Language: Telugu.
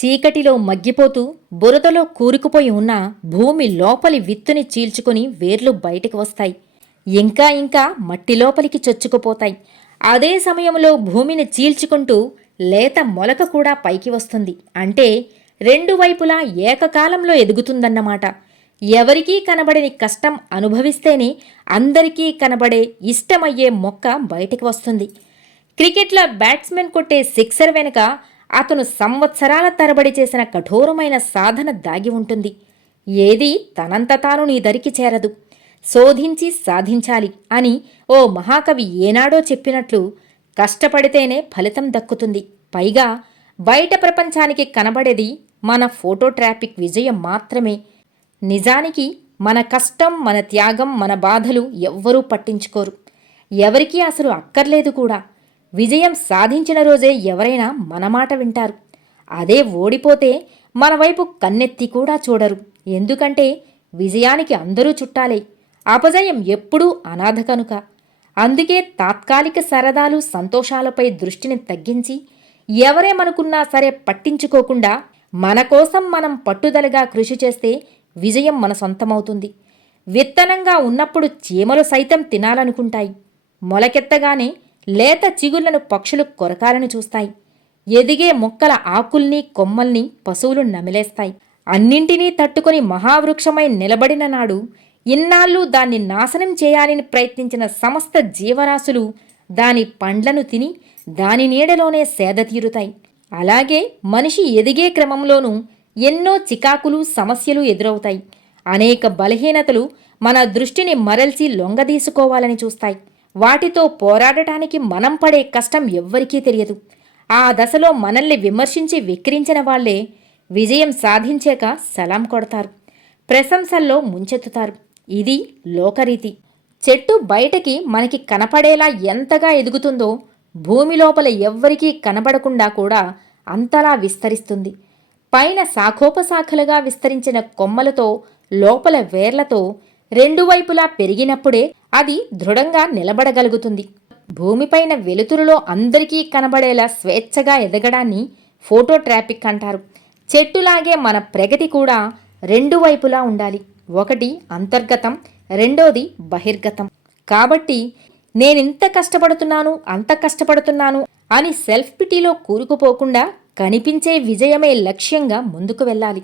చీకటిలో మగ్గిపోతూ బురదలో కూరుకుపోయి ఉన్న భూమి లోపలి విత్తుని చీల్చుకుని వేర్లు బయటికి వస్తాయి. ఇంకా ఇంకా మట్టి లోపలికి చొచ్చుకుపోతాయి. అదే సమయంలో భూమిని చీల్చుకుంటూ లేత మొలక కూడా పైకి వస్తుంది. అంటే రెండు వైపులా ఏకకాలంలో ఎదుగుతుందన్నమాట. ఎవరికీ కనబడని కష్టం అనుభవిస్తేనే అందరికీ కనబడే ఇష్టమయ్యే మొక్క బయటికి వస్తుంది. క్రికెట్లో బ్యాట్స్మెన్ కొట్టే సిక్సర్ వెనుక అతను సంవత్సరాల తరబడి చేసిన కఠోరమైన సాధన దాగి ఉంటుంది. ఏదీ తనంత తాను నీ దరికి చేరదు, శోధించి సాధించాలి అని ఓ మహాకవి ఏనాడో చెప్పినట్లు కష్టపడితేనే ఫలితం దక్కుతుంది. పైగా బయట ప్రపంచానికి కనబడేది మన ఫోటో ట్రాఫిక్ విజయం మాత్రమే. నిజానికి మన కష్టం, మన త్యాగం, మన బాధలు ఎవ్వరూ పట్టించుకోరు. ఎవరికీ అసలు అక్కర్లేదు కూడా. విజయం సాధించిన రోజే ఎవరైనా మన మాట వింటారు. అదే ఓడిపోతే మన వైపు కన్నెత్తి కూడా చూడరు. ఎందుకంటే విజయానికి అందరూ చుట్టాలే, అపజయం ఎప్పుడూ అనాథ కనుక. అందుకే తాత్కాలిక సరదాలు, సంతోషాలపై దృష్టిని తగ్గించి ఎవరేమనుకున్నా సరే పట్టించుకోకుండా మన కోసం మనం పట్టుదలగా కృషి చేస్తే విజయం మన సొంతమవుతుంది. విత్తనంగా ఉన్నప్పుడు చీమలు సైతం తినాలనుకుంటాయి. మొలకెత్తగానే లేత చిగుళ్లను పక్షులు కొరకాలని చూస్తాయి. ఎదిగే మొక్కల ఆకుల్ని, కొమ్మల్ని పశువులు నమిలేస్తాయి. అన్నింటినీ తట్టుకొని మహావృక్షమై నిలబడిన నాడు ఇన్నాళ్ళు దాన్ని నాశనం చేయాలని ప్రయత్నించిన సమస్త జీవరాశులు దాని పండ్లను తిని దాని నీడలోనే సేదతీరుతాయి. అలాగే మనిషి ఎదిగే క్రమంలోనూ ఎన్నో చికాకులు, సమస్యలు ఎదురవుతాయి. అనేక బలహీనతలు మన దృష్టిని మరల్చి లొంగదీసుకోవాలని చూస్తాయి. వాటితో పోరాడటానికి మనం పడే కష్టం ఎవ్వరికీ తెలియదు. ఆ దశలో మనల్ని విమర్శించి వెక్కిరించిన వాళ్లే విజయం సాధించాక సలాం కొడతారు, ప్రశంసల్లో ముంచెత్తుతారు. ఇది లోకరీతి. చెట్టు బయటకి మనకి కనపడేలా ఎంతగా ఎదుగుతుందో భూమి లోపల ఎవ్వరికీ కనబడకుండా కూడా అంతలా విస్తరిస్తుంది. పైన శాఖోపశాఖలుగా విస్తరించిన కొమ్మలతో, లోపల వేర్లతో రెండు వైపులా పెరిగినప్పుడే అది దృఢంగా నిలబడగలుగుతుంది. భూమిపైన వెలుతురులో అందరికీ కనబడేలా స్వేచ్ఛగా ఎదగడాన్ని ఫోటో ట్రాఫిక్ అంటారు. చెట్టులాగే మన ప్రగతి కూడా రెండు వైపులా ఉండాలి. ఒకటి అంతర్గతం, రెండోది బహిర్గతం. కాబట్టి నేనింత కష్టపడుతున్నాను, అంత కష్టపడుతున్నాను అని సెల్ఫ్ పిటీలో కూరుకుపోకుండా కనిపించే విజయమే లక్ష్యంగా ముందుకు వెళ్ళాలి.